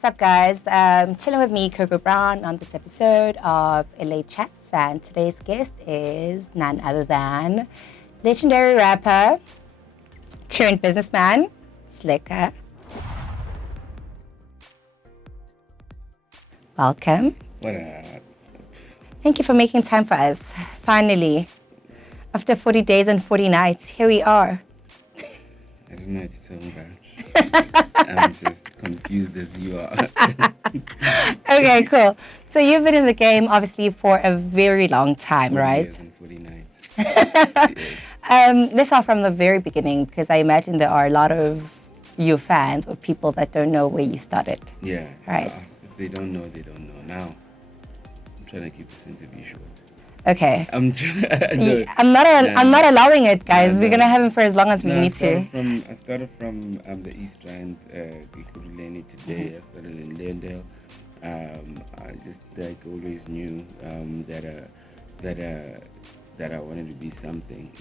What's up, guys? Chilling with me, Coco Brown, on this episode of LA Chats, and today's guest is none other than legendary rapper turned businessman, Slikour. Welcome. What up? Thank you for making time for us. Finally, after 40 days and 40 nights, here we are. I don't know what to talk about. I'm just confused as you are. Okay, cool. So you've been in the game, obviously, for a very long time, 40 right? years and 40 nights. Yes. Let's start from the very beginning, because I imagine there are a lot of your fans or people that don't know where you started. Yeah. Right. If they don't know, they don't know. Now, I'm trying to keep this interview short. Okay. I'm trying. I'm not allowing it, guys. No, We're gonna have him for as long as we need to. I started from the East Rand, Gikuruleni today. I started in Leondale. I just always knew that I wanted to be something.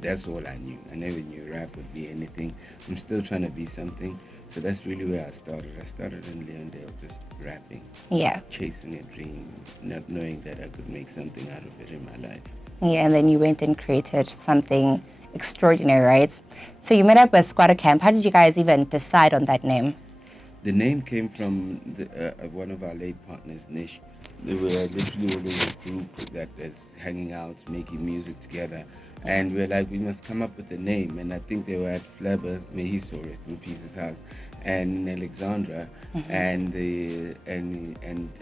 That's all I knew. I never knew rap would be anything. I'm still trying to be something. So that's really where I started. I started in Leondale, just rapping. Yeah. Chasing a dream, not knowing that I could make something out of it in my life. Yeah, and then you went and created something extraordinary, right? So you met up with Skwatta Kamp. How did you guys even decide on that name? The name came from one of our late partners, Nish. They were literally always a group that was hanging out, making music together. And we're like, we must come up with a name. And I think they were at Flabber, may he saw rest in peace, house, and in Alexandra. And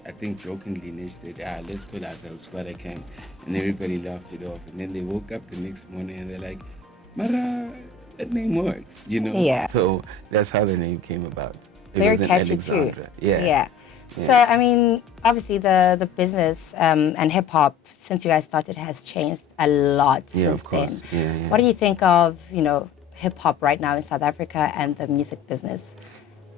I think jokingly Nish said, let's call ourselves Skwatta Kamp. And everybody laughed it off. And then they woke up the next morning and they're like, Mara, that name works, Yeah. So that's how the name came about. It Very was in catchy Alexandra. too. Yeah. Yeah. So, I mean, obviously the business and hip-hop, since you guys started, has changed a lot since of course. then. Yeah. What do you think of, hip-hop right now in South Africa and the music business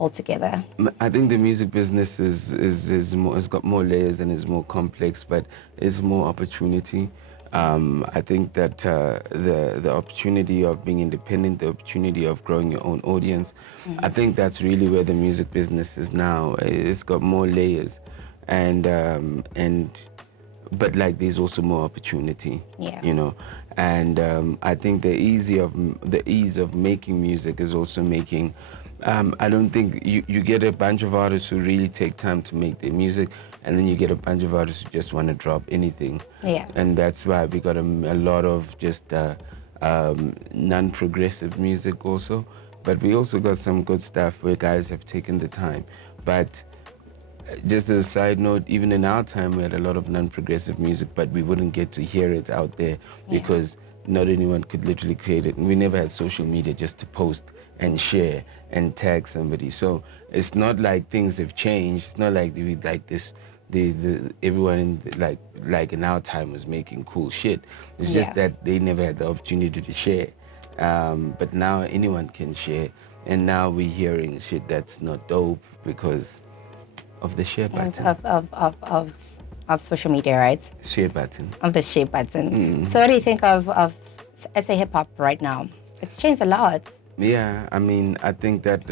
altogether? I think the music business is more, has got more layers and is more complex, but it's more opportunity. I think that the opportunity of being independent, the opportunity of growing your own audience, I think that's really where the music business is now. It's got more layers, but like there's also more opportunity. Yeah. And I think the ease of making music is also making. I don't think you get a bunch of artists who really take time to make their music, and then you get a bunch of artists who just want to drop anything. Yeah. And that's why we got a lot of just non-progressive music also. But we also got some good stuff where guys have taken the time. But just as a side note, even in our time, we had a lot of non-progressive music, but we wouldn't get to hear it out there because not anyone could literally create it. And we never had social media just to post and share and tag somebody. So it's not like things have changed. It's not like we like this. Everyone in like in our time was making cool shit. It's just that they never had the opportunity to share. But now anyone can share, and now we're hearing shit that's not dope because of the share button. Of social media, right? Share button. Of the share button. So what do you think of SA hip hop right now? It's changed a lot. Yeah, I mean, I think that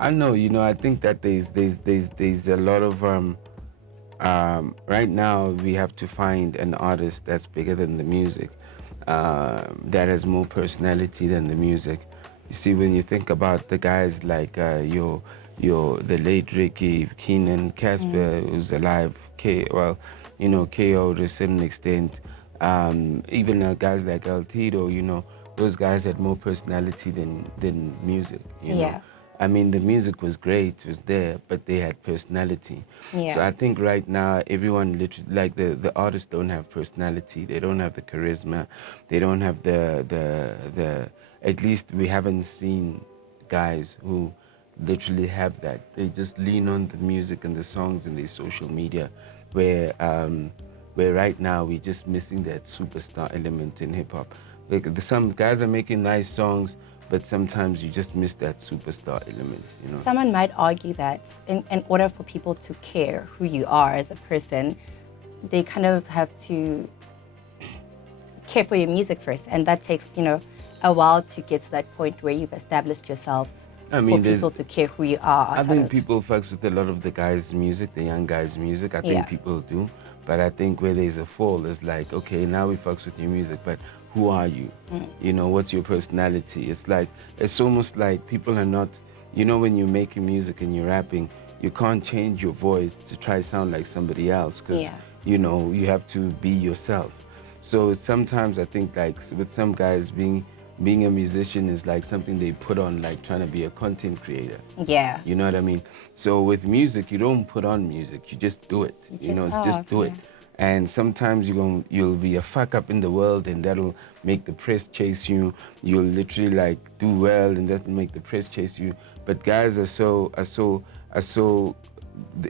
I don't know, I think that there's a lot of right now we have to find an artist that's bigger than the music, that has more personality than the music. You see, when you think about the guys like the late Ricky, Keenan, Casper, who's alive, KO to a certain extent, even guys like El Tito, those guys had more personality than music, know. I mean, the music was great, it was there, but they had personality. Yeah. So I think right now, everyone literally, like the artists don't have personality, they don't have the charisma, they don't have the at least we haven't seen guys who literally have that. They just lean on the music and the songs and the social media, where right now we're just missing that superstar element in hip hop. Like some guys are making nice songs, but sometimes you just miss that superstar element, Someone might argue that in order for people to care who you are as a person, they kind of have to care for your music first, and that takes, a while to get to that point where you've established yourself I mean, for people to care who you are. I think people fucks with a lot of the guys' music, the young guys' music. I think people do. But I think where there's a fall is like, okay, now we fucks with your music, but who are you? You know, what's your personality? It's like, it's almost like people are not, you know, when you're making music and you're rapping, you can't change your voice to try sound like somebody else because, you know, you have to be yourself. So sometimes I think like with some guys being a musician is like something they put on, like trying to be a content creator. Yeah. You know what I mean? So with music, you don't put on music, you just do it. You know, it's just do it. And sometimes you'll be a fuck up in the world and that'll make the press chase you. You'll literally like do well and that'll make the press chase you. But guys are so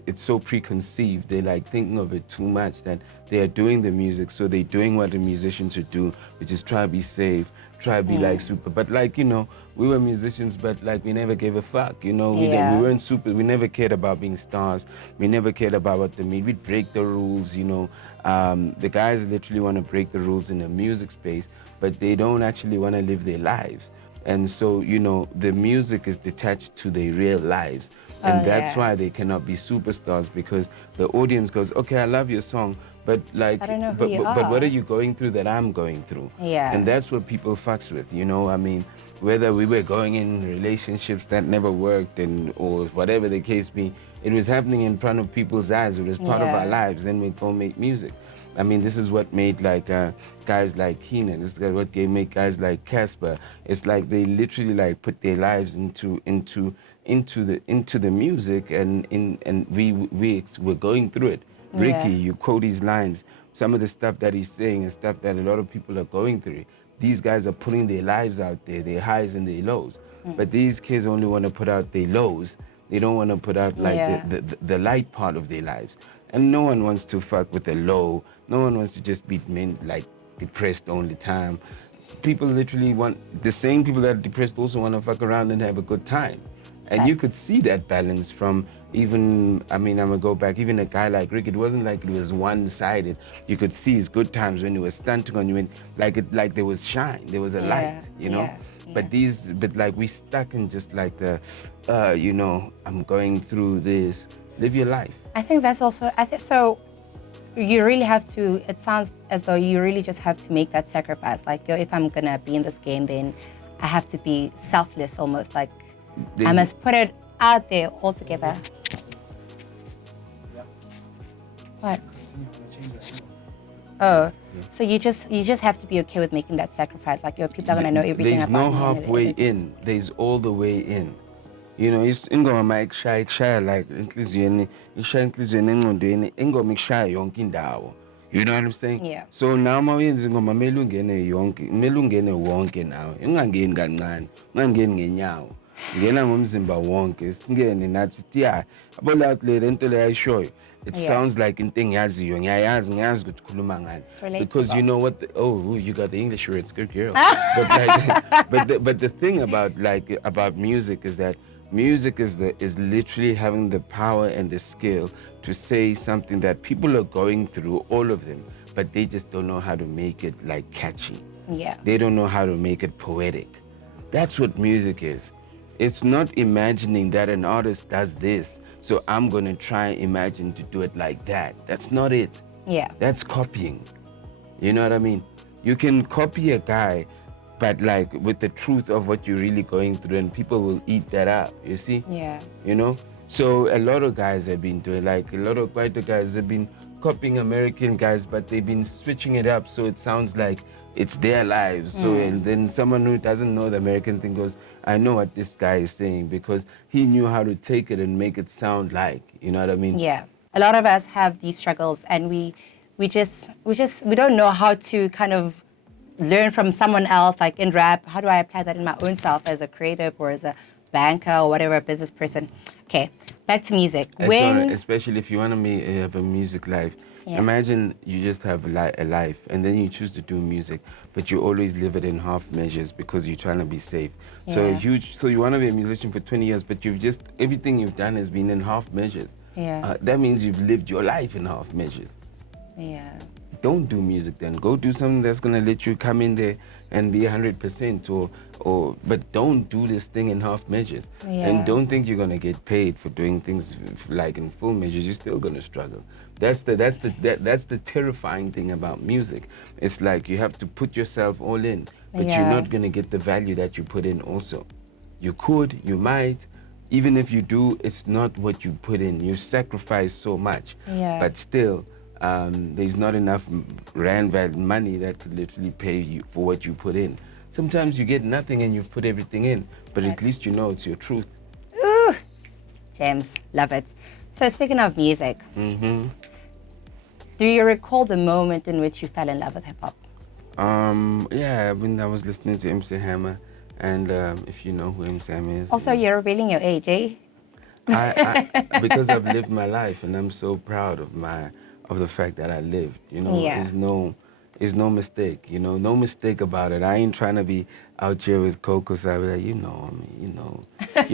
it's so preconceived. They're like thinking of it too much that they are doing the music, so they're doing what a musician should do, which is try to be safe, try to be like super. But like, you know, we were musicians, but like we never gave a fuck, you know. We weren't super. We never cared about being stars. We never cared about what they made. We'd break the rules, you know. The guys literally want to break the rules in the music space, but they don't actually want to live their lives. And so, you know, the music is detached to their real lives. And that's why they cannot be superstars, because the audience goes, okay, I love your song, but like, I don't know who you are. But what are you going through that I'm going through? Yeah. And that's what people fucks with, you know. I mean, whether we were going in relationships that never worked and or whatever the case be, it was happening in front of people's eyes. It was part of our lives. Then we go make music. I mean, this is what made like guys like Keenan. This is what they make guys like Casper. It's like they literally like put their lives into the music, and we're going through it. Ricky, you quote his lines. Some of the stuff that he's saying is stuff that a lot of people are going through. These guys are putting their lives out there, their highs and their lows. But these kids only want to put out their lows. They don't want to put out like the light part of their lives. And no one wants to fuck with the low. No one wants to just be like depressed all the time. People literally want, the same people that are depressed also want to fuck around and have a good time. And you could see that balance from even, I mean, I'm gonna go back, even a guy like Rick, it wasn't like it was one-sided. You could see his good times when he was stunting on you, and like there was shine, there was a light, you know? But like we stuck in just like the, you know, I'm going through this. Live your life. I think that's also, so you really have to, it sounds as though you really just have to make that sacrifice. Like, yo, if I'm gonna be in this game, then I have to be selfless almost, like, I must put it out there altogether. What? Oh, so you just have to be okay with making that sacrifice. Like, your people are gonna know everything about you. There's no halfway in. There's all the way in. You know, it's ingoma ikshaya like inhliziyweni, ishaya inhliziyweni engqondweni, ingoma ikshaya yonke indawo. You know what I'm saying? Yeah. So now mawuyenza ingoma kumele ungene yonke, kumele ungene wonke nawe. Ungangeni kancane, ungangeni ngenyawo. Ngena ngomzimba wonke, singene nathi tiya. Abola le lento le ayishoyo. It sounds like into engiyaziyo, ngiyazi ukuthi khuluma ngani. Because you know what? You got the English words, good girl. But like, but the thing about music is that music is literally having the power and the skill to say something that people are going through, all of them, but they just don't know how to make it like catchy. Yeah. They don't know how to make it poetic. That's what music is. It's not imagining that an artist does this, so I'm gonna try and imagine to do it like that. That's not it. Yeah. That's copying. You know what I mean? You can copy a guy, but like with the truth of what you're really going through, and people will eat that up, you see? Yeah. You know? So a lot of guys have been doing, like a lot of white guys have been copying American guys, but they've been switching it up so it sounds like it's their lives. So, and then someone who doesn't know the American thing goes, I know what this guy is saying, because he knew how to take it and make it sound like, you know what I mean? Yeah. A lot of us have these struggles, and we don't know how to kind of learn from someone else, like in rap. How do I apply that in my own self as a creative or as a banker or whatever, a business person? Okay, back to music. Especially if you want to have a music life. Yeah. Imagine you just have a life, and then you choose to do music, but you always live it in half measures because you're trying to be safe. Yeah. So you want to be a musician for 20 years, but everything you've done has been in half measures. Yeah. That means you've lived your life in half measures. Yeah. don't do music then. Go do something that's gonna let you come in there and be 100%, but don't do this thing in half measures. Yeah. And don't think you're gonna get paid for doing things like in full measures. You're still gonna struggle. That's the terrifying thing about music. It's like you have to put yourself all in, but you're Yeah. not gonna get the value that you put in also. You could, you might. Even if you do, it's not what you put in. You sacrifice so much, Yeah. but still, there's not enough money that could literally pay you for what you put in. Sometimes you get nothing and you've put everything in, but at least you know it's your truth. Ooh, James, love it. So speaking of music, Mm-hmm. do you recall the moment in which you fell in love with hip hop? Yeah, when I was listening to MC Hammer, and if you know who MC Hammer is. Also, you're revealing your age, eh? Because I've lived my life, and I'm so proud of the fact that I lived. Yeah. There's no mistake. No mistake about it. I ain't trying to be out here with Coco. So I be like, you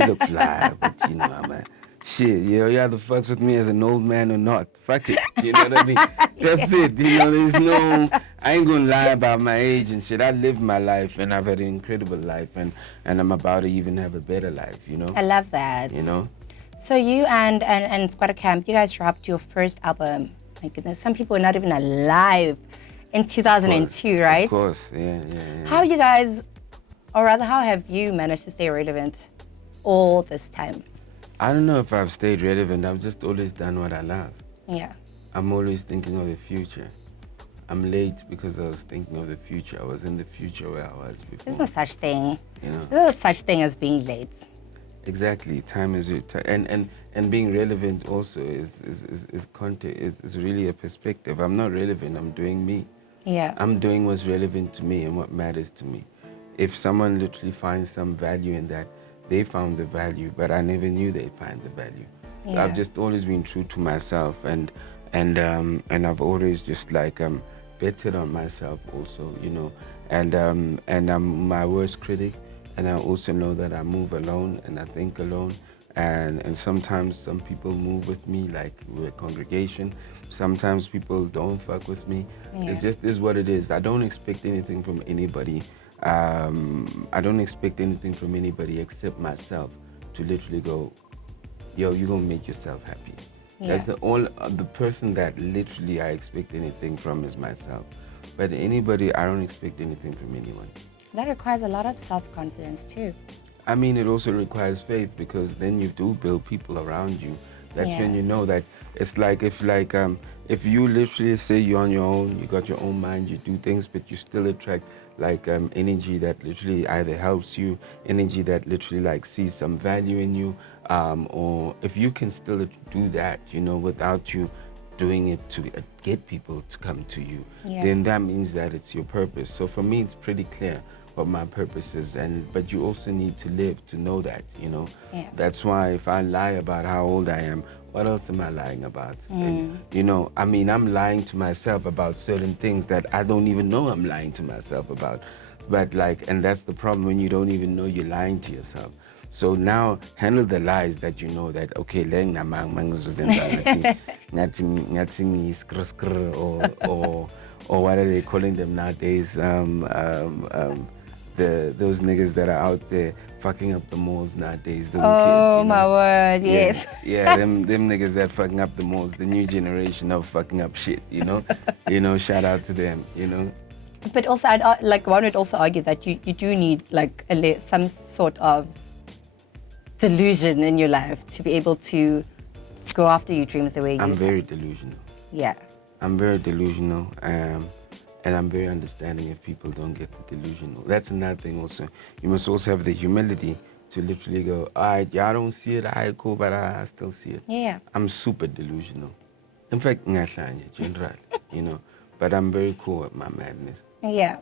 look fly, but I'm a shit. You either fucks with me as an old man or not. Fuck it. You know what I mean? That's it. I ain't gonna lie about my age and shit. I lived my life, and I've had an incredible life, and I'm about to even have a better life. I love that. So you and Skwatta Kamp, you guys dropped your first album. My goodness, some people are not even alive in 2002, right? Of course, yeah. How you guys, or rather, how have you managed to stay relevant all this time? I don't know if I've stayed relevant. I've just always done what I love. Yeah. I'm always thinking of the future. I'm late because I was thinking of the future. I was in the future where I was before. There's no such thing. There's no such thing as being late. Exactly. Time is and being relevant also is content is really a perspective. I'm not relevant. I'm doing me. Yeah. I'm doing what's relevant to me and what matters to me. If someone literally finds some value in that, they found the value, but I never knew they'd find the value. So I've just always been true to myself, and I've always just betted on myself also, and I'm my worst critic, and I also know that I move alone and I think alone, and sometimes some people move with me, like we're a congregation. Sometimes people don't fuck with me. Yeah. It just is what it is. I don't expect anything from anybody. I don't expect anything from anybody except myself to literally go, yo, you're gonna make yourself happy. Yeah. That's the person that literally I expect anything from is myself. But anybody, I don't expect anything from anyone. That requires a lot of self-confidence too. I mean, it also requires faith, because then you do build people around you. That's when you know that it's like if you literally say you're on your own, you got your own mind, you do things, but you still attract energy that literally either helps you, energy that literally sees some value in you, or if you can still do that, without you doing it to get people to come to you, then that means that it's your purpose. So for me, it's pretty clear what my purpose is, but you also need to live to know that, That's why if I lie about how old I am, what else am I lying about? And, I'm lying to myself about certain things that I don't even know I'm lying to myself about. But and that's the problem, when you don't even know you're lying to yourself. So now handle the lies that you know that, okay, or what are they calling them nowadays? Those niggas that are out there fucking up the malls nowadays. Oh, my word, yes. Yeah, them niggas that fucking up the malls, the new generation of fucking up shit, shout out to them, But also, one would also argue that you do need some sort of delusion in your life to be able to go after your dreams the way you I'm very delusional. Yeah. I'm very delusional, and I'm very understanding if people don't get the delusional. That's another thing also. You must also have the humility to literally go, all right, y'all don't see it, all right, cool, but I still see it. Yeah. I'm super delusional. In fact, general, but I'm very cool with my madness. Yeah.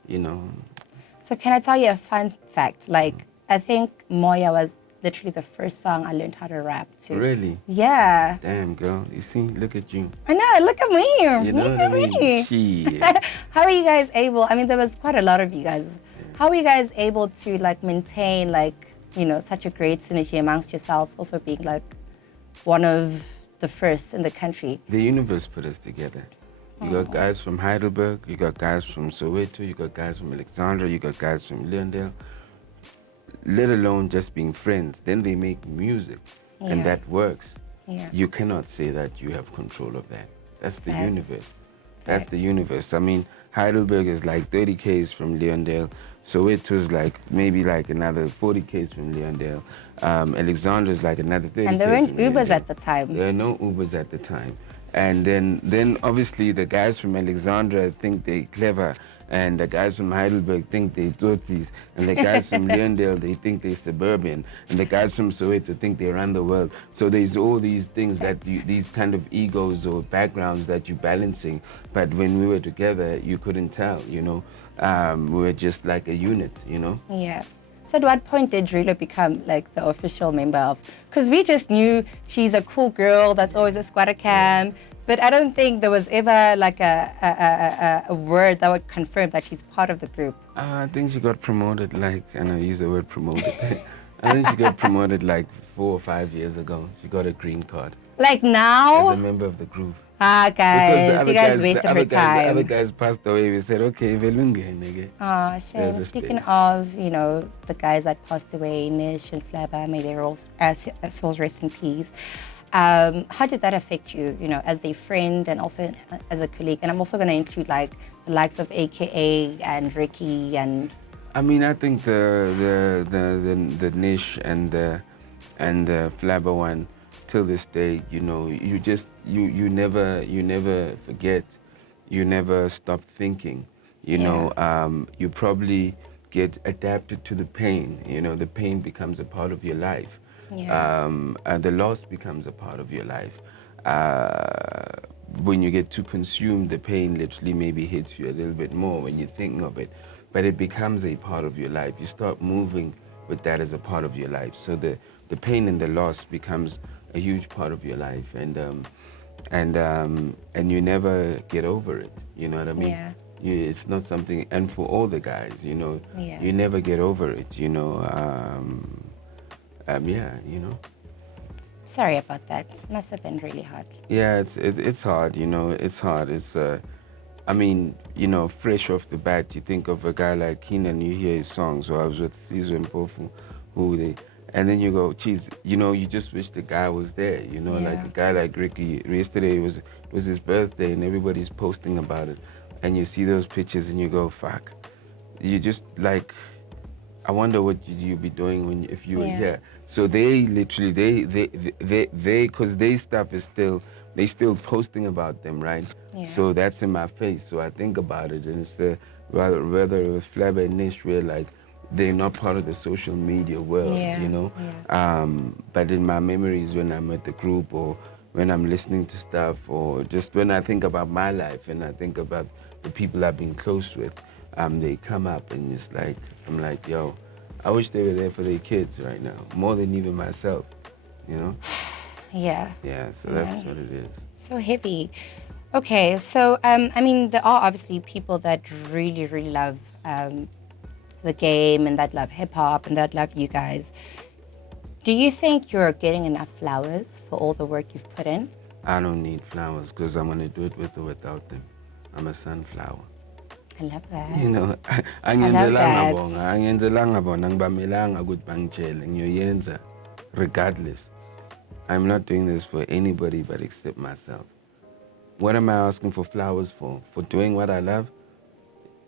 So can I tell you a fun fact? I think Moya was literally the first song I learned how to rap to. Really? Yeah. Damn, girl. You see, look at you. I know, look at me. You know look what at I mean? me. How are you guys able, there was quite a lot of you guys. How are you guys able to maintain such a great synergy amongst yourselves, also being one of the first in the country? The universe put us together. You got guys from Heidelberg, you got guys from Soweto, you got guys from Alexandra, you got guys from Leondale, let alone just being friends. Then they make music, and Yeah. that works. Yeah. You cannot say that you have control of that. That's the Facts. universe. That's the Facts. universe. I mean, Heidelberg is like 30 Ks from Leondale. Soweto is like maybe like another 40 Ks from Leondale. Alexandra is like another 30 And there Ks weren't from Ubers Leondale. at the time. There are no Ubers at the time. And then obviously the guys from Alexandra think they're clever, and the guys from Heidelberg think they're Tutsis, and the guys from Leondale, they think they're suburban, and the guys from Soweto think they run the world. So there's all these things these kind of egos or backgrounds that you're balancing. But when we were together, you couldn't tell, you know. We were just like a unit, you know. Yeah. So at what point did Rilo become like the official member of? Because we just knew she's a cool girl that's always at Skwatta Kamp, but I don't think there was ever like a word that would confirm that she's part of the group. I think she got promoted like, and I use the word promoted. I think she got promoted like 4 or 5 years ago. She got a green card Like as a now? member of the group. Ah, Because guys, you guys wasted her the other time. guys passed away. We said, okay, velunge, nigga. Oh, There's shame. a Speaking space. of, you know, the guys that passed away, Nish and Flabba, may their souls rest in peace. How did that affect you, you know, as their friend and also as a colleague? And I'm also going to include like the likes of AKA and Ricky and. I mean, I think the niche and the flabber one, till this day, you know, you never forget, you never stop thinking, you know. You probably get adapted to the pain, you know. The pain becomes a part of your life. Yeah. And the loss becomes a part of your life. When you get too consumed, the pain literally maybe hits you a little bit more when you think of it, but it becomes a part of your life. You start moving with that as a part of your life. So the pain and the loss becomes a huge part of your life, and you never get over it. You know what I mean? Yeah. It's not something, and for all the guys, you know, Yeah. you never get over it. You know, yeah, you know. Sorry about that. Must have been really hard. Yeah, it's hard, you know. It's hard. It's I mean, you know, fresh off the bat, you think of a guy like Keenan, you hear his songs. So I was with Caesar and Pofu, and then you go, geez, you know, you just wish the guy was there. You know, like Yeah. a guy like Ricky. Yesterday was his birthday, and everybody's posting about it, and you see those pictures, and you go, fuck. You just like, I wonder what you'd be doing if you were Yeah. here. So they literally, because their stuff is they still posting about them, right? Yeah. So that's in my face. So I think about it, and it's whether it was Flabber and Nish, where like they're not part of the social media world, Yeah, you know. yeah. But in my memories, when I'm at the group or when I'm listening to stuff, or just when I think about my life and I think about the people I've been close with, they come up, and it's like, I'm like, yo, I wish they were there for their kids right now, more than even myself, you know? Yeah. Yeah, so that's what it is. So heavy. Okay, so I mean, there are obviously people that really, really love the game and that love hip hop and that love you guys. Do you think you're getting enough flowers for all the work you've put in? I don't need flowers because I'm gonna do it with or without them. I'm a sunflower. I love that. You know, that. angenzelanga bona ngibamelanga ukuthi bangitshele ngiyoyenza regardless. I'm not doing this for anybody but except myself. What am I asking for flowers for? For doing what I love?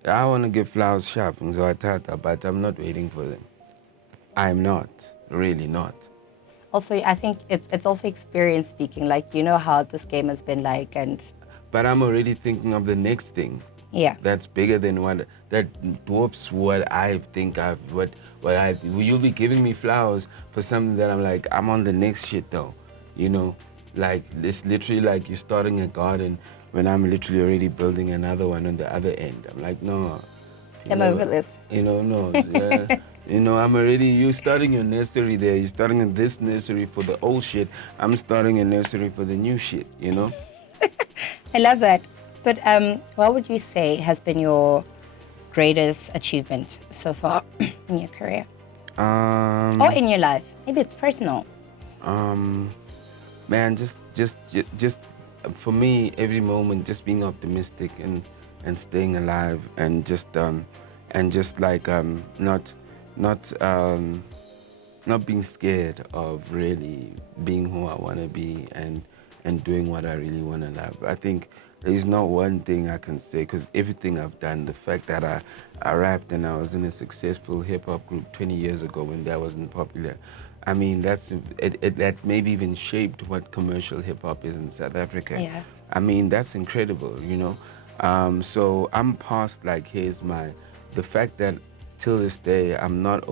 I want to give flowers sharp, but I'm not waiting for them. I'm not, really not. Also, I think it's also experience speaking. Like, you know how this game has been like, and But I'm already thinking of the next thing. yeah. That's bigger than that dwarfs what I think you'll be giving me flowers for something that I'm like, I'm on the next shit though. You know, like it's literally like you're starting a garden when I'm literally already building another one on the other end. I'm like, no. I'm over this. You know, no. You know, you're starting your nursery there. You're starting in this nursery for the old shit. I'm starting a nursery for the new shit, you know? I love that. But what would you say has been your greatest achievement so far in your career? Or in your life? Maybe it's personal. Man, just for me, every moment, just being optimistic and staying alive, and just like not not being scared of really being who I want to be, and doing what I really want to love. I think there's not one thing I can say, because everything I've done, the fact that I rapped and I was in a successful hip hop group 20 years ago when that wasn't popular. I mean, that maybe even shaped what commercial hip hop is in South Africa. Yeah. I mean, that's incredible, you know. So I'm past like, here's my, the fact that till this day I'm not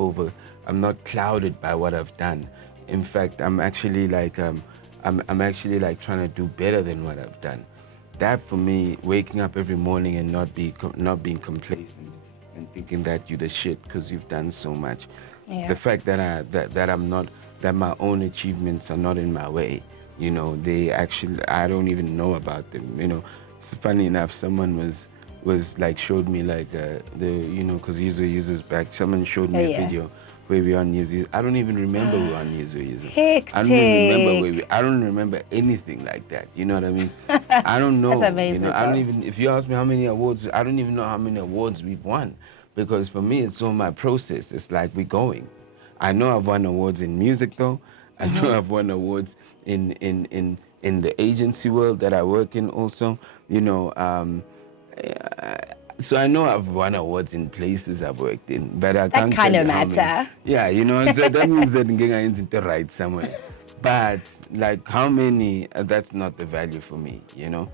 clouded by what I've done. In fact, I'm actually like trying to do better than what I've done. That for me, waking up every morning and not being complacent and thinking that you're the shit because you've done so much. Yeah. The fact that that I'm not, that my own achievements are not in my way. You know, they actually, I don't even know about them. You know, it's funny enough, someone was like, showed me like the, you know, because users back, someone showed Oh, me a yeah. video where we on Yezu. I don't even remember we were on Yezu. I don't even remember where Hectic. we, I don't remember anything like that. You know what I mean? I don't know. That's You know, amazing, I don't though. even, if you ask me how many awards, I don't even know how many awards we've won, because for me it's all my process. It's like we're going. I know I've won awards in music though. I know I've won awards in the agency world that I work in also. You know, uh, so I know I've won awards in places I've worked in, but I That can't tell kind of you how many. matter. Yeah, you know, that means that Ngenga is the right somewhere. But like how many, that's not the value for me, you know.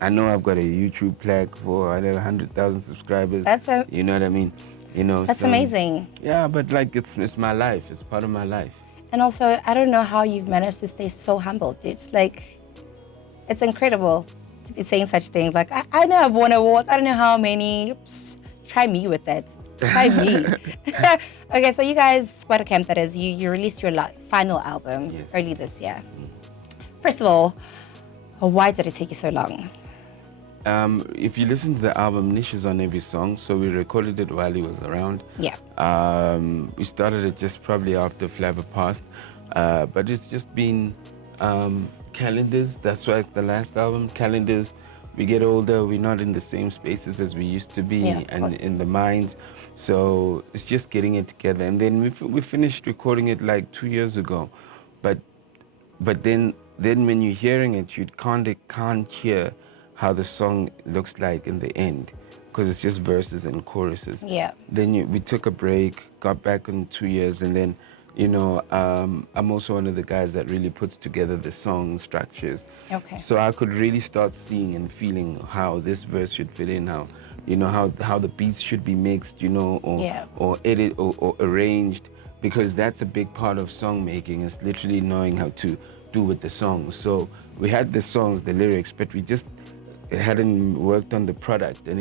I know I've got a YouTube plaque for whatever 100,000 subscribers. That's a You know what I mean? You know, that's so amazing. yeah, but like it's my life. It's part of my life. And also, I don't know how you've managed to stay so humble, dude. Like, it's incredible to be saying such things. Like, I know I've won awards. I don't know how many. Psst, try me with that. Try me. Okay, so you guys, Skwatta Kamp, that is, you released your final album Yes. early this year. First of all, why did it take you so long? If you listen to the album, Nish is on every song, so we recorded it while he was around. Yeah. We started it just probably after Flavor passed, but it's just been calendars. That's why it's the last album. Calendars. We get older. We're not in the same spaces as we used to be, Yeah, of and course. in the minds. So it's just getting it together. And then we finished recording it like 2 years ago, but then when you're hearing it, you can't hear how the song looks like in the end, because it's just verses and choruses. Yeah. Then we took a break, got back in 2 years, and then, you know, I'm also one of the guys that really puts together the song structures. Okay. So I could really start seeing and feeling how this verse should fit in, how, you know, how the beats should be mixed, you know, Yeah. or edit or arranged, because that's a big part of song making, is literally knowing how to do with the songs. So we had the songs, the lyrics, but we just hadn't worked on the product, and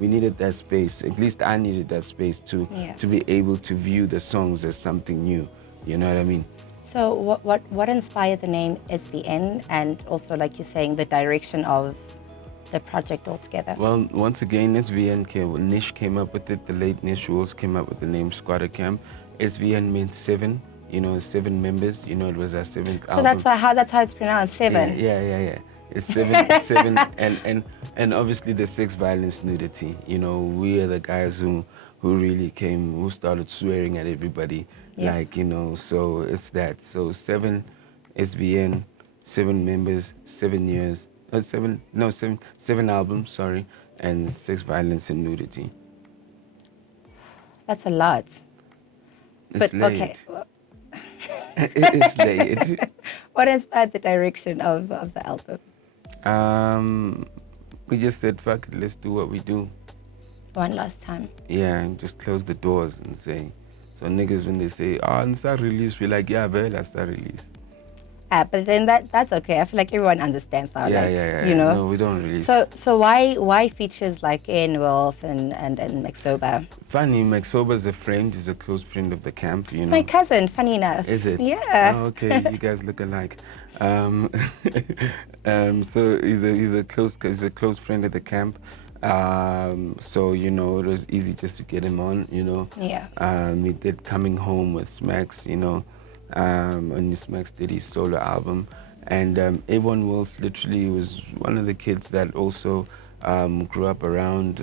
we needed that space. At least I needed that space Yeah. to be able to view the songs as something new. You know what I mean? So what inspired the name SVN, and also, like you're saying, the direction of the project altogether? Well, once again, Nish came up with it. The late Nish Rules came up with the name Skwatta Kamp. SVN means seven. You know, 7 members. You know, it was our seventh So album. that's how it's pronounced, seven. Yeah. It's seven, and obviously the sex, violence, nudity. You know, we are the guys who really came, who started swearing at everybody. Yeah. Like, you know, so it's that. So seven, SVN, 7 members, 7 years, seven albums, sorry, and sex, violence, and nudity. That's a lot. It's But late. okay. It's late. What inspired the direction of the album? We just said, fuck it, let's do what we do. One last time. Yeah, and just close the doors and say. So niggas, when they say, oh, it's not release, we're like, yeah, well, that's not release. But then that's okay. I feel like everyone understands now. Yeah, like, yeah. You know. No, we don't release. So why features like Ian Wolf and Maxoba? Funny, Maxoba's a friend. He's a close friend of the camp, you It's know. my cousin. Funny enough. Is it? Yeah. Oh, okay. You guys look alike. So he's a close friend of the camp. So, you know, it was easy just to get him on, you know. Yeah. We did Coming Home with Smacks, you know. on his Max Diddy's solo album. And Avon Wolf literally was one of the kids that also grew up around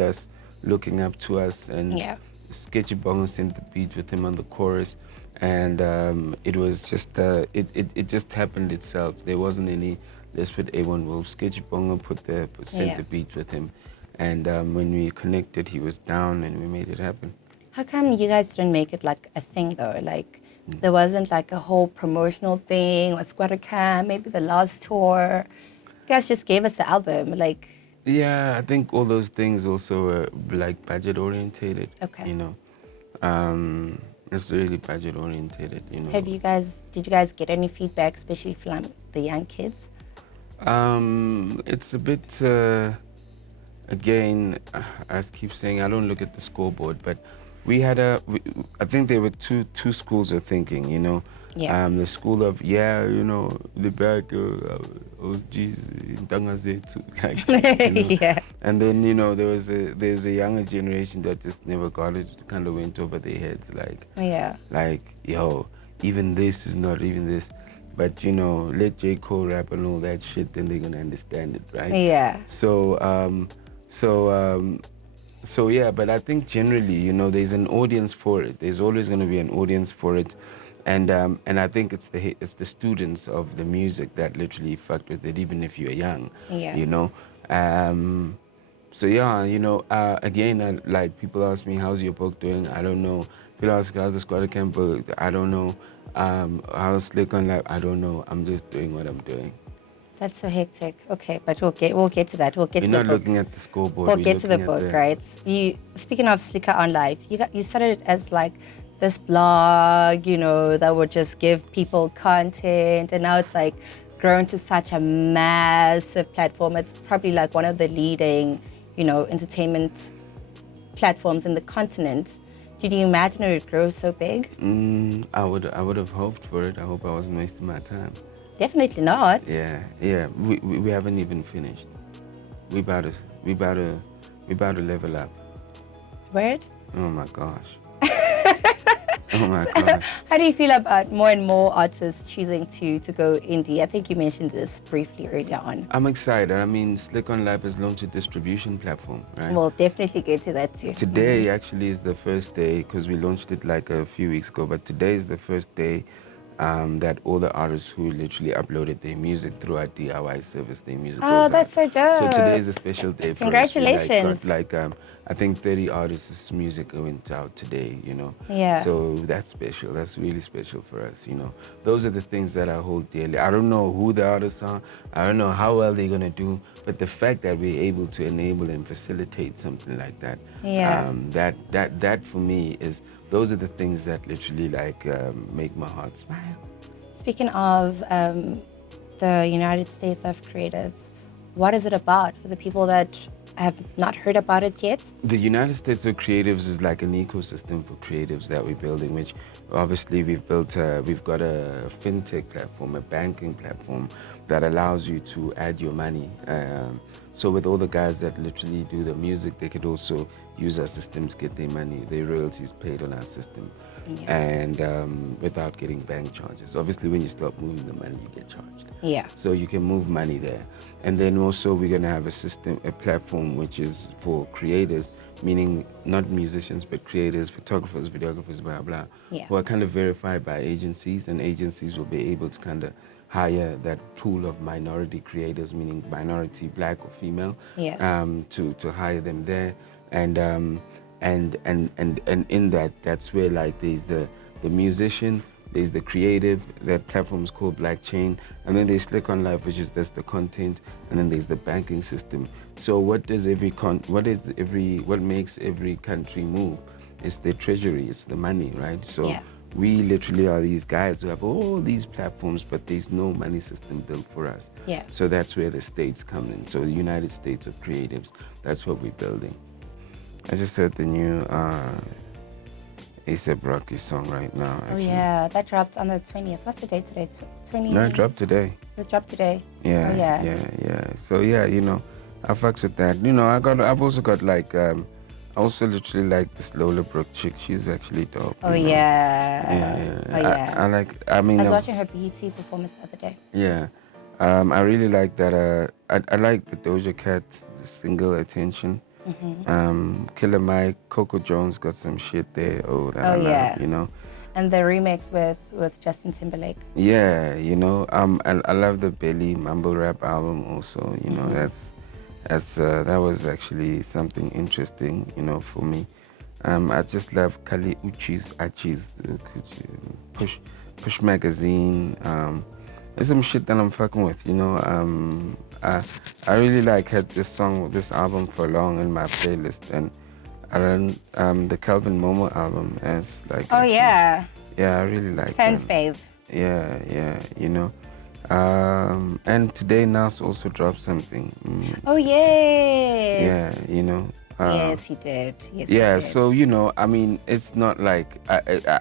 us, looking up to us. And Yeah. Sketchy Bongo sent the beat with him on the chorus, and it was just it just happened itself. There wasn't any let's put A1 Wolf. Sketchy Bongo sent Yeah. the beat with him, and when we connected, he was down, and we made it happen. How come you guys didn't make it like a thing though? Like there wasn't like a whole promotional thing or Skwatta Kamp, maybe the last tour. You guys just gave us the album. Like, Yeah, I think all those things also were like budget orientated. okay. You know, it's really budget orientated. You know. Did you guys get any feedback, especially from the young kids? It's a bit. Again, I keep saying I don't look at the scoreboard, but I think there were two schools of thinking, you know. Yeah. The school of the back, oh geez, Ntangazethu, like, you know. Yeah. And then there's a younger generation that just never got it, kind of went over their heads, Yeah. like yo, even this is not even this. But let J. Cole rap and all that shit, then they're gonna understand it, right? Yeah. So yeah, but I think generally, there's an audience for it. There's always gonna be an audience for it, and I think it's the students of the music that literally fucked with it, even if you're young. Yeah. So yeah, again, like people ask me, how's your book doing? I don't know. People ask, how's the Skwatta Kamp book? I don't know. How's Slikour Live? I don't know. I'm just doing what I'm doing. That's so hectic. Okay, but we'll get to that. We'll get We're to the not book. looking at the scoreboard. We'll We're get to the looking book, at right? You speaking of Slikour on Live, you started it as like this blog, that would just give people content, and now it's like grown to such a massive platform. It's probably like one of the leading, entertainment platforms in the continent. Did you imagine it would grow so big? I would have hoped for it. I hope I wasn't wasting my time. Definitely not. Yeah. We haven't even finished. We about to level up. Word? Oh my gosh. Oh my gosh. How do you feel about more and more artists choosing to go indie? I think you mentioned this briefly earlier on. I'm excited. I mean, Slikour Live has launched a distribution platform, right? We'll definitely get to that too. Today actually is the first day, because we launched it like a few weeks ago, but today is the first day that all the artists who literally uploaded their music through our DIY service, their music goes Oh, that's out. so dope. So today is a special day for Congratulations. us. We got I think 30 artists' music went out today, Yeah. So that's special. That's really special for us, Those are the things that I hold dearly. I don't know who the artists are. I don't know how well they're going to do, but the fact that we're able to enable and facilitate something like that, Yeah. that for me is, those are the things that literally make my heart smile. Speaking of the United States of Creatives, what is it about for the people that have not heard about it yet? The United States of Creatives is like an ecosystem for creatives that we're building, which obviously we've got a fintech platform, a banking platform that allows you to add your money. So with all the guys that literally do the music, they could also use our system to get their money, their royalties paid on our system. Yeah. And without getting bank charges. Obviously, when you stop moving the money, you get charged. Yeah. So you can move money there. And then also we're going to have a platform which is for creators, meaning not musicians, but creators, photographers, videographers, blah, blah, Yeah. who are kind of verified by agencies, and agencies will be able to kind of hire that pool of minority creators, meaning minority, black or female, Yeah. to hire them there. And in that's where there's the musician, there's the creative. That platform is called Blockchain, and then there's Slikour Live, which is that's the content, and then there's the banking system. So what makes every country move? It's the treasury, it's the money, right? So Yeah. we literally are these guys who have all these platforms, but there's no money system built for us. Yeah. So that's where the states come in. So the United States of Creatives, that's what we're building. I just heard the new A$AP Rocky song right now. Oh yeah, that dropped on the 20th. What's the date today? 20. No, it dropped today. It dropped today. Yeah, Oh, yeah. yeah. So yeah, I fucks with that. I've also got I also literally like this Lola Brooke chick. She's actually dope. Oh You know. yeah. Yeah, Oh yeah. yeah. I like. I I mean, was watching her BET performance the other day. yeah. I really like that. I like the Doja Cat single Attention. Killer Mike, Coco Jones got some shit there. Oh, that Oh I love. yeah. And the remix with Justin Timberlake. Yeah, I love the Belly Mumble Rap album also. That was actually something interesting. For me. I just love Kali Uchi's Achis, Push Magazine. There's some shit that I'm fucking with. I really had this album for long in my playlist, and I learned the Calvin Momo album as Oh actually, yeah. yeah, I really like Fans that. fave. Yeah, yeah. And today Nas also dropped something. Oh Yeah, yes. uh, Yes, he did. Yes, he yeah. did. So I mean, it's not like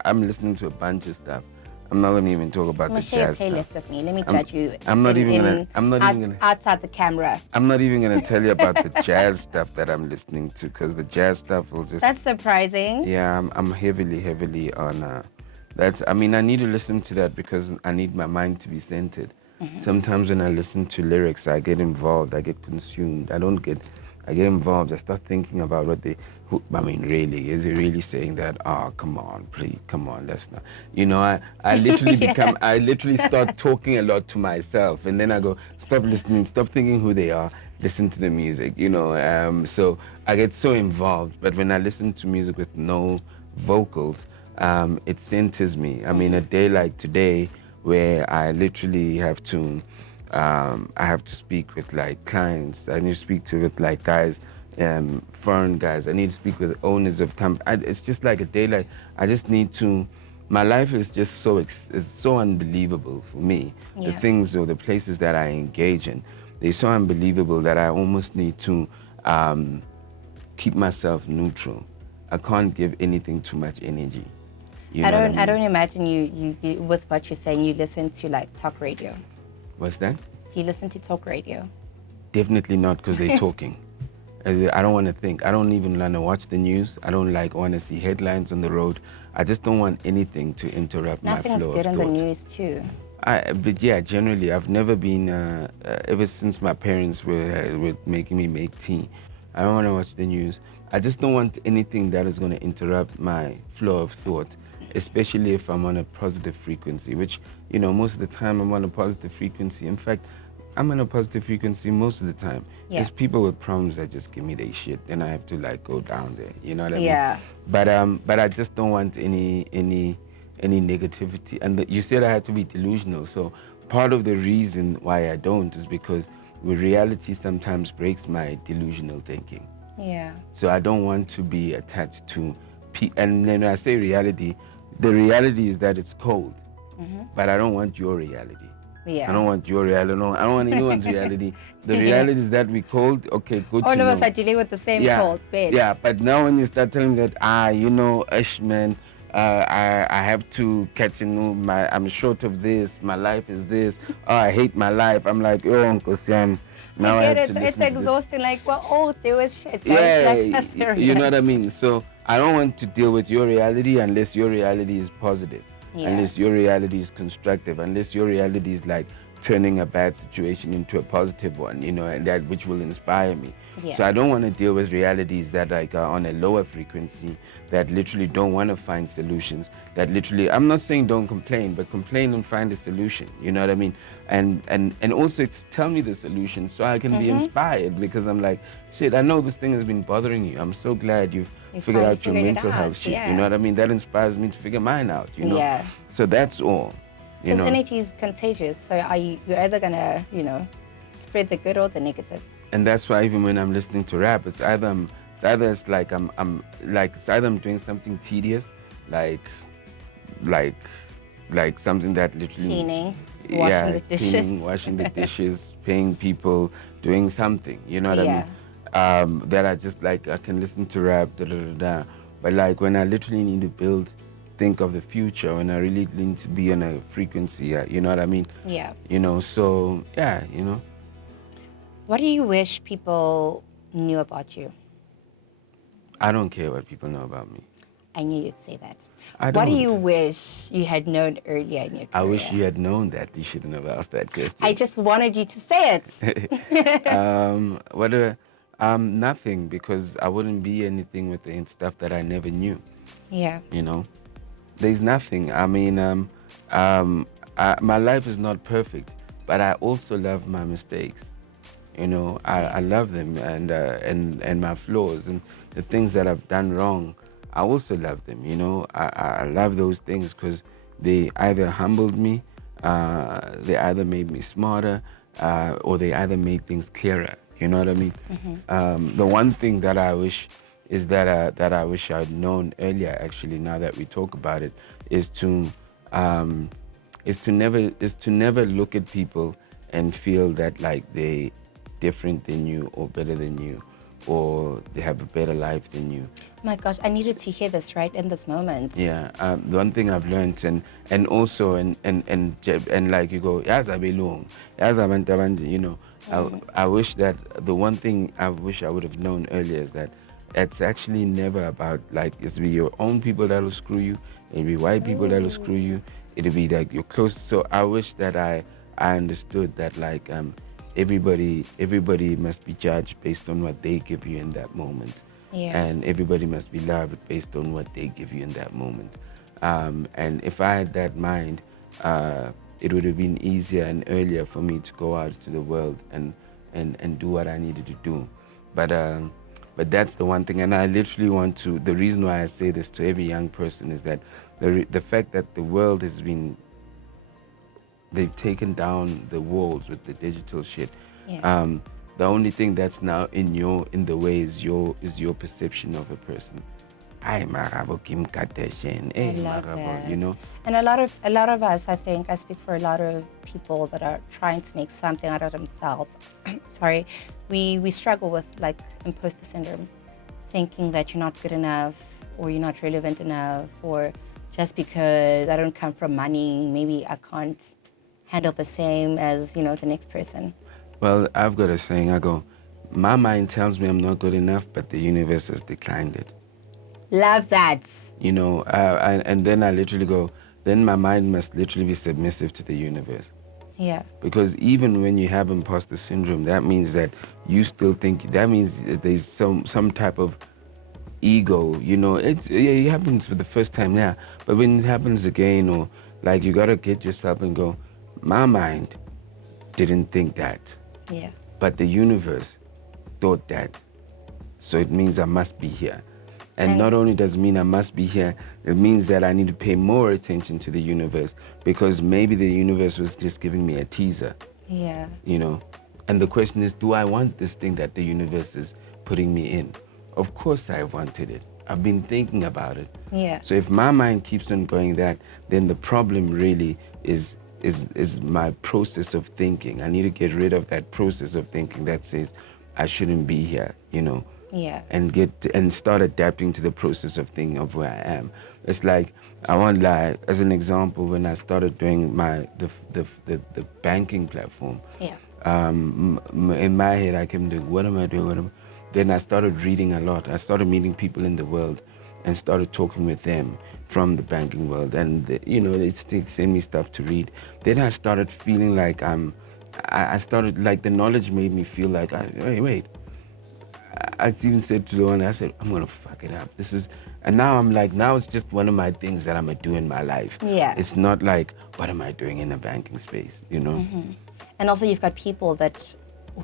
I'm listening to a bunch of stuff. I'm not gonna even talk You about the must share your jazz stuff. playlist with me. Let me I'm judge you I'm not even gonna I'm not even gonna outside the camera. I'm not even gonna tell you about the jazz stuff that I'm listening to, because the jazz stuff will just, That's surprising. yeah, I'm heavily on that's, I mean, I need to listen to that because I need my mind to be centered. Sometimes when I listen to lyrics, I get involved, I get consumed. I get involved. I start thinking about I mean, really, is he really saying that? Oh, come on, please, come on, let's not. I literally Yeah. I literally start talking a lot to myself, and then I go, stop listening, stop thinking who they are, listen to the music, so I get so involved. But when I listen to music with no vocals, it centers me. I mean, a day like today, where I literally I have to speak with clients. I need to speak with guys, foreign guys. I need to speak with owners of companies. It's just like a day like, I just need to. My life is just is so unbelievable for me. The Yeah. things or the places that I engage in, they're so unbelievable that I almost need to keep myself neutral. I can't give anything too much energy. You I know what I don't I mean? don't imagine you with what you're saying, you listen to talk radio. What's that? Do you listen to talk radio? Definitely not, because they're talking. I don't want to think. I don't even want to watch the news. I don't want to see headlines on the road. I just don't want anything to interrupt my Nothing is flow of good in the thought. news too. But yeah, generally, I've never been. Ever since my parents were making me make tea, I don't want to watch the news. I just don't want anything that is going to interrupt my flow of thought, especially if I'm on a positive frequency. Which, most of the time I'm on a positive frequency. In fact, I'm on a positive frequency most of the time. Yeah. There's people with problems that just give me their shit, and I have to go down there. You know what I mean? Yeah. But I just don't want any negativity. And you said I had to be delusional. So part of the reason why I don't is because reality sometimes breaks my delusional thinking. Yeah. So I don't want to be attached to and when I say reality, the reality is that it's cold. But I don't want your reality. Yeah. I don't want your reality. No, I don't want anyone's reality. The Yeah. reality is that we cold. Okay, good All to of know. us are dealing with the same Yeah, cold beds. yeah. But now when you start telling me that, Ash, man, I have to catch I'm short of this. My life is this. Oh, I hate my life. I'm like, oh, Uncle Sam. Now I I get have it. to It's listen to this. exhausting. We're all doing shit, guys. Yeah, Let's be you know what I realistic. mean. So I don't want to deal with your reality unless your reality is positive, Yeah. unless your reality is constructive, unless your reality is turning a bad situation into a positive one, and that which will inspire me. Yeah. So I don't want to deal with realities that are on a lower frequency, that literally don't want to find solutions, that literally, I'm not saying don't complain, but complain and find a solution. You know what I mean? And also tell me the solution so I can be inspired, because I'm like, shit, I know this thing has been bothering you. I'm so glad you've figured out your figured it mental out, health shit. yeah. You know what I mean? That inspires me to figure mine out, Yeah. So that's all. Because energy is contagious. So you're either gonna, spread the good or the negative. And that's why even when I'm listening to rap, it's either it's like it's either I'm doing something tedious, like something that literally Cleaning, washing the dishes. cleaning, washing the dishes, paying people, doing something. You know what Yeah. I mean? That I just I can listen to rap, da da da da. But when I literally need to think of the future, when I really need to be on a frequency, you know what I mean? Yeah. So yeah, What do you wish people knew about you? I don't care what people know about me. I knew you'd say that. I What do don't. you wish you had known earlier in your I wish career? you had known that. You shouldn't have asked that I question. just wanted you to say it. What? Nothing, because I wouldn't be anything with the stuff that I never knew. Yeah. You know, there's nothing. I mean, my life is not perfect, but I also love my mistakes. You know, I love them, and my flaws and the things that I've done wrong. I also love them. You know, I love those things because they either humbled me, they either made me smarter, or they either made things clearer. You know what I mean? The one thing that I wish is that I wish I'd known earlier. Actually, now that we talk about it, is to um, is to never look at people and feel that like they different than you or better than you or they have a better life than you. My gosh, I needed to hear this right in this moment. Yeah, the one thing I've learned, and also and like you go, yes, I belong, yes, you know. I wish that the one thing I wish I would have known earlier is that it's actually never about like it's be your own people that'll screw you, it'll be white people that'll screw you, it'll be like your close. So I wish that I understood that like everybody must be judged based on what they give you in that moment, Yeah. and everybody must be loved based on what they give you in that moment. And if I had that mind, it would have been easier and earlier for me to go out to the world and do what I needed to do. But that's the one thing, and I literally want to. The reason why I say this to every young person is that the fact that the world has been, they've taken down the walls with the digital shit. Yeah. The only thing that's now in the way is your perception of a person. Ay, marabo Kim Kardashian. I Hey, love marabo, that. you know. And a lot of us, I think, I speak for a lot of people that are trying to make something out of themselves. Sorry, we struggle with like imposter syndrome, thinking that you're not good enough or you're not relevant enough, or just because I don't come from money, maybe I can't handle the same as the next person. Well, I've got a saying. I go, my mind tells me I'm not good enough, but the universe has declined it. Love that. You know, and then I literally go, then my mind must literally be submissive to the universe. Yeah. Because even when you have imposter syndrome, that means that you still think, that means that there's some type of ego. You know, it happens for the first time, yeah, but when it happens again, or like you gotta get yourself and go, my mind didn't think that, Yeah. but the universe thought that, so it means I must be here. And And not only does it mean I must be here, it means that I need to pay more attention to the universe, because maybe the universe was just giving me a teaser, yeah. you know. And the question is, do I want this thing that the universe is putting me in? Of course I wanted it. I've been thinking about it. Yeah. So if my mind keeps on going that, then the problem really is my process of thinking. I need to get rid of that process of thinking that says I shouldn't be here, you know, Yeah. and start adapting to the process of thinking of where I am. It's like, I won't lie, as an example, when I started doing the banking platform, Yeah. in my head I kept doing, what am I doing? Then I started reading a lot. I started meeting people in the world and started talking with them from the banking world, and they send me stuff to read. Then I started feeling like I started like the knowledge made me feel like, wait. I even said to the one, I said, I'm gonna fuck it up. And now I'm like, now it's just one of my things that I'm gonna do in my life. Yeah. It's not like, what am I doing in the banking space, you know? And also you've got people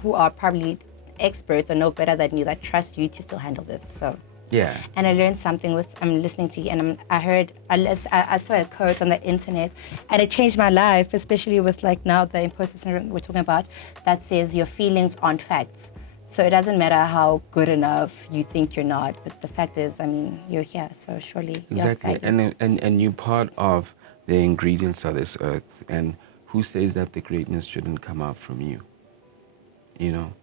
who are probably experts or know better than you, that trust you to still handle this. So Yeah. and I learned something I'm listening to you, and I saw a quote on the internet, and it changed my life, especially with like now the imposter syndrome we're talking about, that says your feelings aren't facts. So it doesn't matter how good enough you think you're not, but the fact is, I mean, you're here, so surely you have Exactly. value. And you're part of the ingredients of this earth. And who says that the greatness shouldn't come out from you? You know?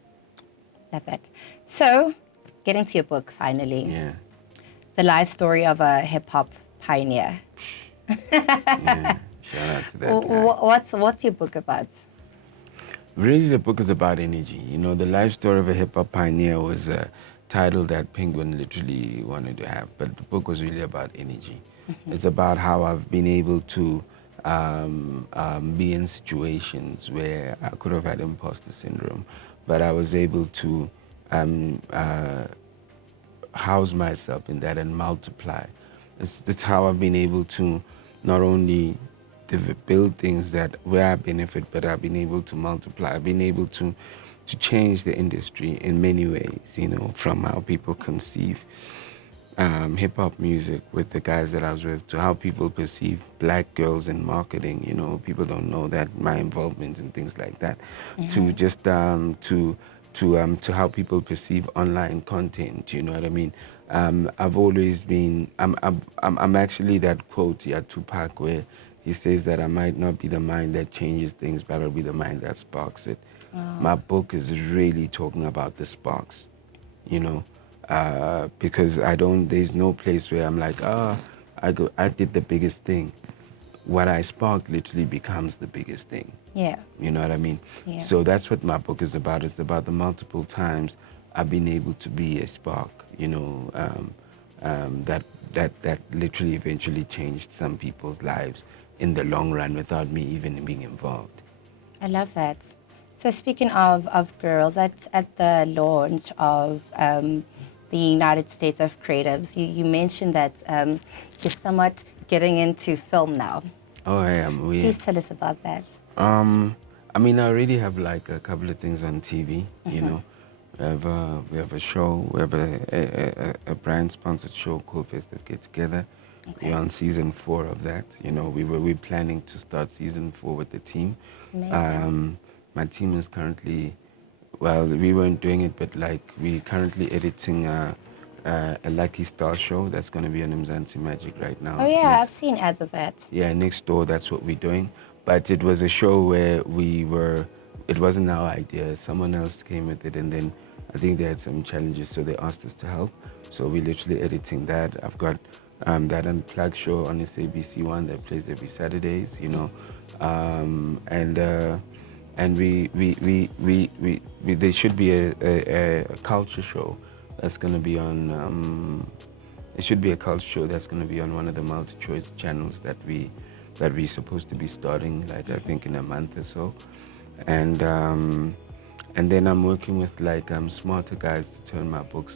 Love that. So, getting to your book finally. Yeah. The life story of a hip-hop pioneer. Yeah. Shout out to that guy. What's your book about? Really, the book is about energy. You know, the life story of a hip hop pioneer was title that Penguin literally wanted to have, but the book was really about energy. Mm-hmm. It's about how I've been able to be in situations where I could have had imposter syndrome, but I was able to um, uh, house myself in that and multiply. That's how I've been able to not only build things that where I benefit, but I've been able to multiply. I've been able to change the industry in many ways. You know, from how people conceive hip hop music with the guys that I was with, to how people perceive black girls in marketing. You know, people don't know that my involvement and things like that. To Mm-hmm. just to how people perceive online content. You know what I mean? I've always been. I'm actually that quote, yeah, Tupac, where he says that I might not be the mind that changes things, but I'll be the mind that sparks it. Oh, My book is really talking about the sparks, you know, because I don't. There's no place where I'm like, I did the biggest thing. What I spark literally becomes the biggest thing. yeah, You know what I mean? yeah. So that's what my book is about. It's about the multiple times I've been able to be a spark. You know, that literally eventually changed some people's lives in the long run without me even being involved. I love that. So speaking of girls, at the launch of the United States of Creatives, you mentioned that you're somewhat getting into film now. Oh, I am. Please tell us about that. Um, I mean, I already have like a couple of things on TV. You Mm-hmm. know, we have a show. We have a brand sponsored show called Festive Get Together. We're Okay, on season 4 of that. You know, we're planning to start season 4 with the team. amazing. Um, my team is currently, well, we weren't doing it, but like we currently editing a Lucky Star show that's going to be on Mzansi Magic right Oh now. yeah, I've Next, seen ads of that. yeah, next door. That's what we're doing. But it was a show where we were. It wasn't our idea. Someone else came with it, and then I think they had some challenges, so they asked us to help. So we're literally editing that. I've got that unplugged show on SABC One that plays every Saturdays. You know, and we there should be a culture show that's going to be on. It should be a culture show that's going to be on one of the multi-choice channels that we're supposed to be starting, like I think in a month or so, and then I'm working with like smarter guys to turn my book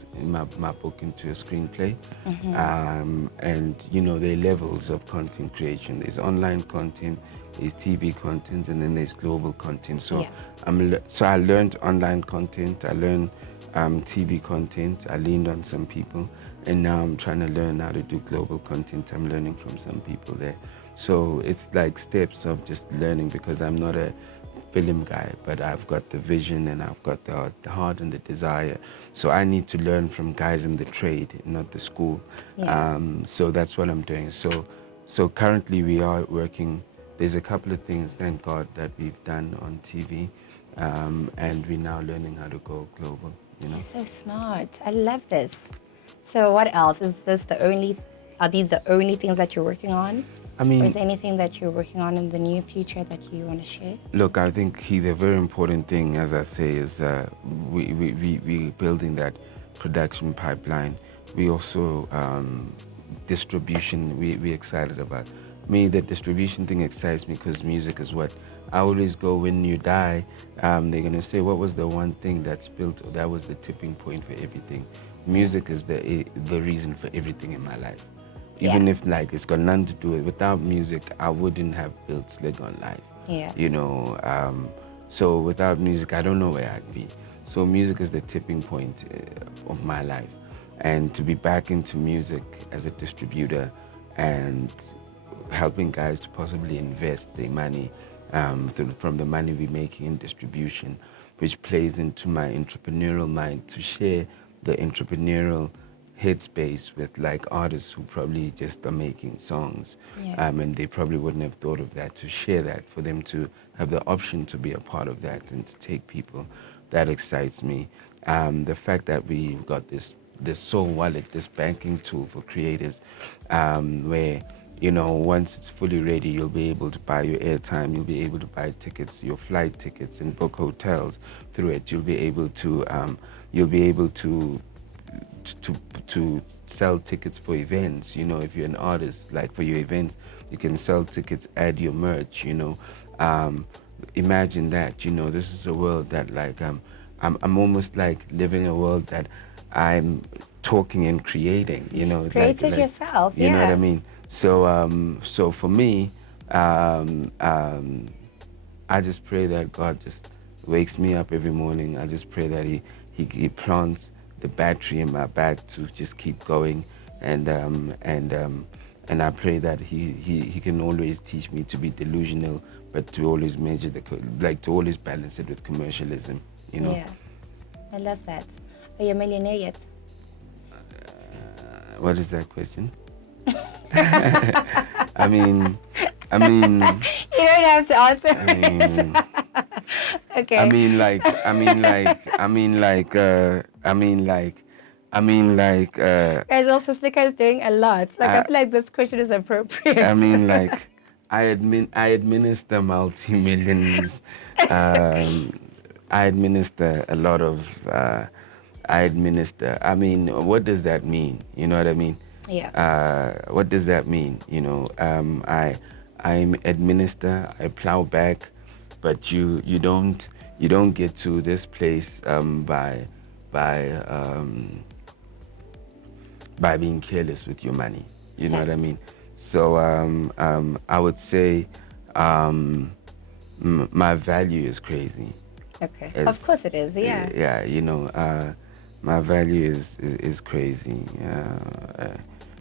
into a screenplay, Mm-hmm. and you know there are levels of content creation. There's online content, there's TV content, and then there's global content. So Yeah. so I learned online content. I learned TV content. I leaned on some people, and now I'm trying to learn how to do global content. I'm learning from some people there. So it's like steps of just learning because I'm not a film guy, but I've got the vision and I've got the heart and the desire. So I need to learn from guys in the trade, not the school. Yeah. So that's what I'm doing. So currently we are working. There's a couple of things, thank God, that we've done on TV, and we're now learning how to go global. You You're know. so smart. I love this. So what else? Is this the only, are these the only things that you're working on? I Or is mean, there anything that you're working on in the near future that you want to share? look, I think the very important thing, as I say, is we building that production pipeline. We also distribution. We excited about. Me, the distribution thing excites me because music is what I always go when you die. They're gonna say, what was the one thing that's built? Or that was the tipping point for everything. Yeah. Music is the reason for everything in my life. Yeah. Even if like it's got nothing to do with without music, I wouldn't have built Slick on Life. Yeah. You know, so without music, I don't know where I'd be. So music is the tipping point of my life, and to be back into music as a distributor and helping guys to possibly invest their money from the money we're making in distribution, which plays into my entrepreneurial mind to share the entrepreneurial headspace with like artists who probably just are making songs, Yeah. and they probably wouldn't have thought of that, to share that, for them to have the option to be a part of that and to take people. That excites me. The fact that we've got this soul wallet, this banking tool for creators, where you know once it's fully ready, you'll be able to buy your airtime, you'll be able to buy tickets, your flight tickets, and book hotels through it. You'll be able to to to sell tickets for events. You know, if you're an artist, like for your events, you can sell tickets, add your merch. You know, um, imagine that. You know, this is a world that like I'm almost like living a world that I'm talking and creating. You know, Created yourself, you know what I yeah. mean. So so for me, um, um, I just pray that God just wakes me up every morning. I just pray that he plants the battery in my back to just keep going, and and I pray that he can always teach me to be delusional, but to always measure like to always balance it with commercialism. You know. Yeah, I love that. Are you a millionaire yet? What is that question? I mean, I mean, You don't have to answer I mean. it. I Okay. mean, like, I mean, like, I mean, like, I mean, like, I mean, like, Guys, also Slikour is doing a lot. Like, I I, feel like this question is appropriate. I mean, like, I administer multi-millions. Um, I administer a lot of. I administer. I mean, what does that mean? You know what I mean? Yeah. What does that mean? You know, I administer. I plow back, but you don't get to this place by by being careless with your money. You know what I Thanks. mean? So I would say my value is crazy. Okay. Of It's, course it is. Yeah. yeah, you know, my value is crazy.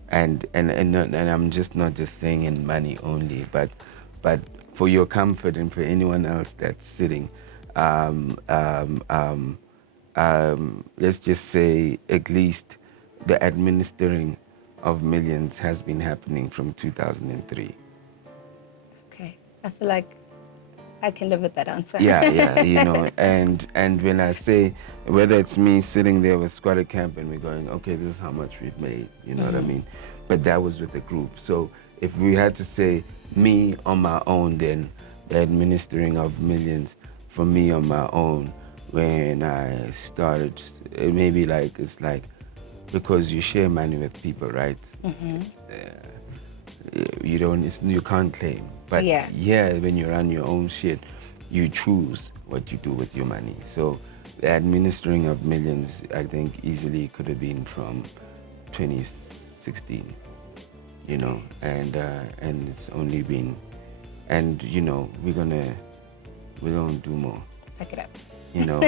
And I'm just not just saying in money only, but for your comfort and for anyone else that's sitting, um, um, um, let's just say at least the administering of millions has been happening from 2003. Okay. I feel like I can live with that answer. Yeah, yeah, you know, and when I say whether it's me sitting there with Skwatta Kamp and we're going, okay, this is how much we've made, you know what I mean? But that was with the group. So if we had to say me on my own, then the administering of millions for me on my own when I started, maybe like it's like because you share money with people, right? You don't, you can't claim. But Yeah. yeah, when you run your own shit, you choose what you do with your money. So the administering of millions, I think easily could have been from 2016, you know, and it's only been, and you know, we're gonna do more. Back it up. You know,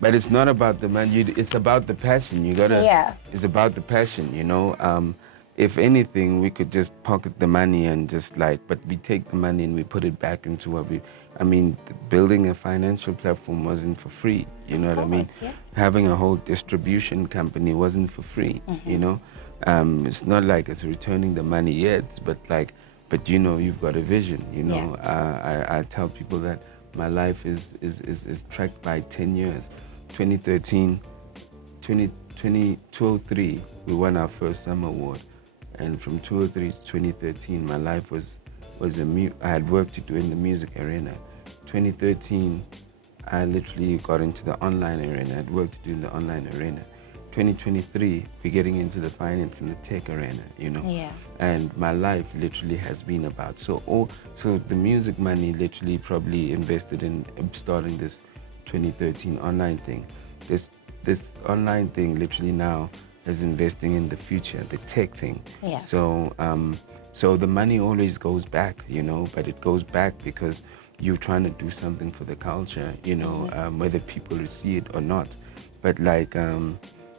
but it's not about the money. It's about the passion. You gotta. Yeah. It's about the passion. You know. If anything, we could just pocket the money and just like, but we take the money and we put it back into what we. I mean, building a financial platform wasn't for free. You know what I mean? Yeah. Having a whole distribution company wasn't for free. You know, it's not like it's returning the money yet, but you know, you've got a vision. You know, I tell people that my life is tracked by 10 years. 2013, 2003, we won our first summer award. And from 2003 to 2013, my life I had work to do in the music arena. 2013, I literally got into the online arena. I had work to do in the online arena. 2023, we're getting into the finance and the tech arena, you know. Yeah. And my life literally has been about so the music money literally probably invested in starting this 2013 online thing. This online thing literally now is investing in the future, the tech thing. Yeah. So so the money always goes back, you know, but it goes back because you're trying to do something for the culture, you know, whether people see it or not. But like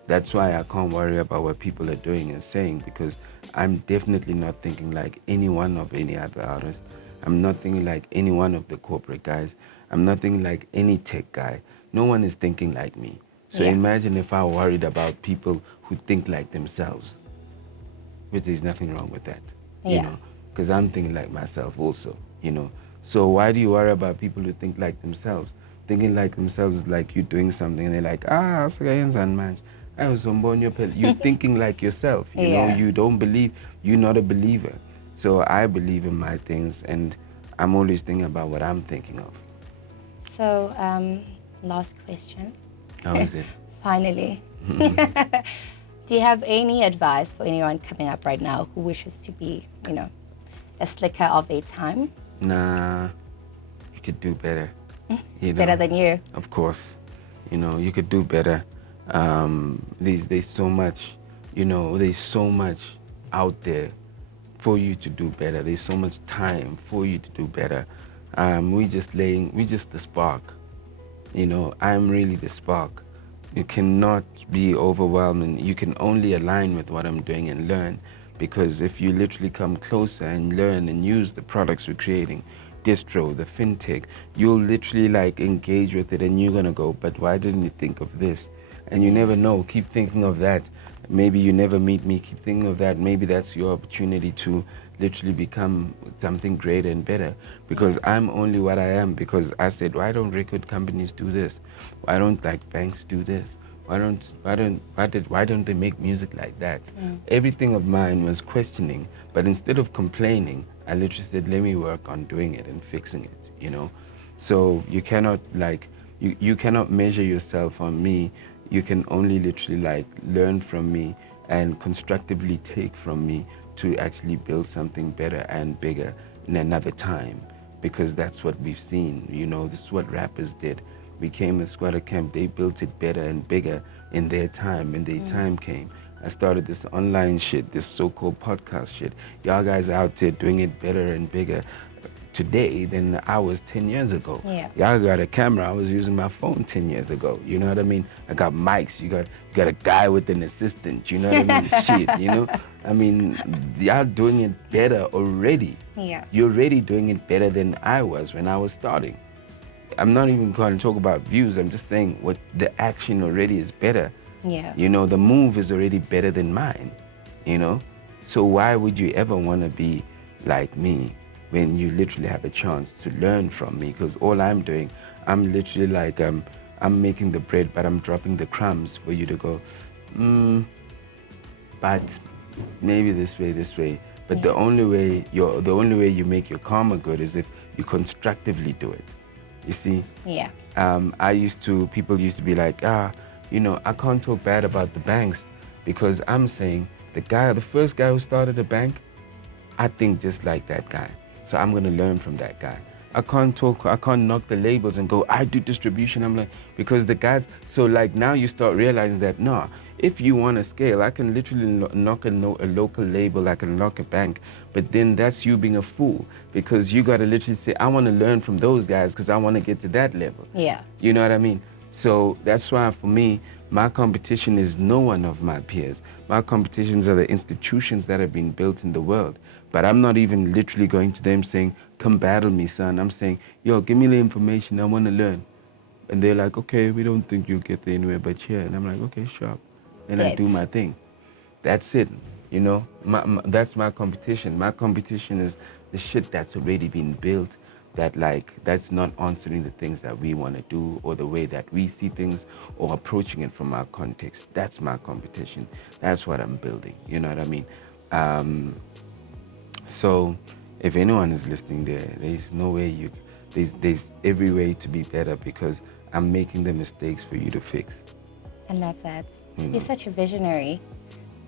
that's why I can't worry about what people are doing and saying, because I'm definitely not thinking like any one of any other artist. I'm not thinking like any one of the corporate guys. I'm not thinking like any tech guy. No one is thinking like me. So Yeah. imagine if I worried about people who think like themselves, which there's nothing wrong with that, you Yeah. know, because I'm thinking like myself also, you know. So why do you worry about people who think like themselves? Thinking like themselves is like you doing something and they're like, ah, man. You're thinking like yourself, you know, Yeah. you don't believe, you're not a believer. So I believe in my things and I'm always thinking about what I'm thinking of. So, last question. How is it? Finally. Do you have any advice for anyone coming up right now who wishes to be, a slicker of their time? Nah, you could do better. Better than you? Of course. You could do better. There's so much, there's so much out there for you to do better. There's so much time for you to do better. We just the spark. I'm really the spark. You cannot be overwhelmed, and you can only align with what I'm doing and learn, because if you literally come closer and learn and use the products we're creating, distro, the fintech, you'll literally like engage with it, and you're gonna go, but why didn't you think of this? And you never know. Keep thinking of that. Maybe you never meet me. Keep thinking of that. Maybe that's your opportunity to literally become something greater and better, because I'm only what I am because I said, why don't record companies do this? Why don't like banks do this? Why don't they make music like that? Everything of mine was questioning, but instead of complaining, I literally said, let me work on doing it and fixing it. So you cannot you cannot measure yourself on me. You can only literally like learn from me and constructively take from me to actually build something better and bigger in another time, because that's what we've seen. This is what rappers did. We came at Skwatta Kamp, they built it better and bigger in their time, and their time came. I started this online shit, this so-called podcast shit. Y'all guys are out there doing it better and bigger today than I was 10 years ago. Yeah. Y'all got a camera. I was using my phone 10 years ago. You know what I mean? I got mics. You got a guy with an assistant. You know what I mean? Shit, I mean, y'all doing it better already. Yeah. You're already doing it better than I was when I was starting. I'm not even going to talk about views. I'm just saying what the action already is better. Yeah. The move is already better than mine. So why would you ever want to be like me when you literally have a chance to learn from me? Because all I'm doing, I'm literally like, I'm making the bread, but I'm dropping the crumbs for you to go, but maybe this way. But the only way you make your karma good is if you constructively do it. You see? Yeah. People used to be like, I can't talk bad about the banks, because I'm saying the first guy who started a bank, I think just like that guy. So I'm going to learn from that guy. I can't knock the labels and go, I do distribution. I'm like, because the guys, so like now you start realizing that, no, if you want to scale, I can literally knock a local label, I can knock a bank, but then that's you being a fool, because you got to literally say, I want to learn from those guys because I want to get to that level. Yeah. You know what I mean? So that's why for me, my competition is no one of my peers. My competitions are the institutions that have been built in the world. But I'm not even literally going to them saying, come battle me, son. I'm saying, yo, give me the information, I want to learn. And they're like, okay, we don't think you'll get there anywhere but here. And I'm like, okay, sharp. And I do my thing. That's it. That's my competition. My competition is the shit that's already been built, that's not answering the things that we want to do or the way that we see things or approaching it from our context. That's my competition. That's what I'm building. You know what I mean? So if anyone is listening there's no way there's every way to be better, because I'm making the mistakes for you to fix. I love that. You're such a visionary.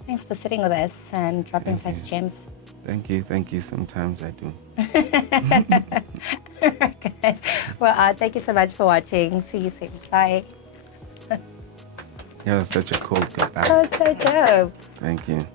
Thanks for sitting with us and dropping such gems. Thank you. Sometimes I do. All right, guys. Well, thank you so much for watching. See you soon. Bye. You're such a cool guy. That was so dope. Thank you.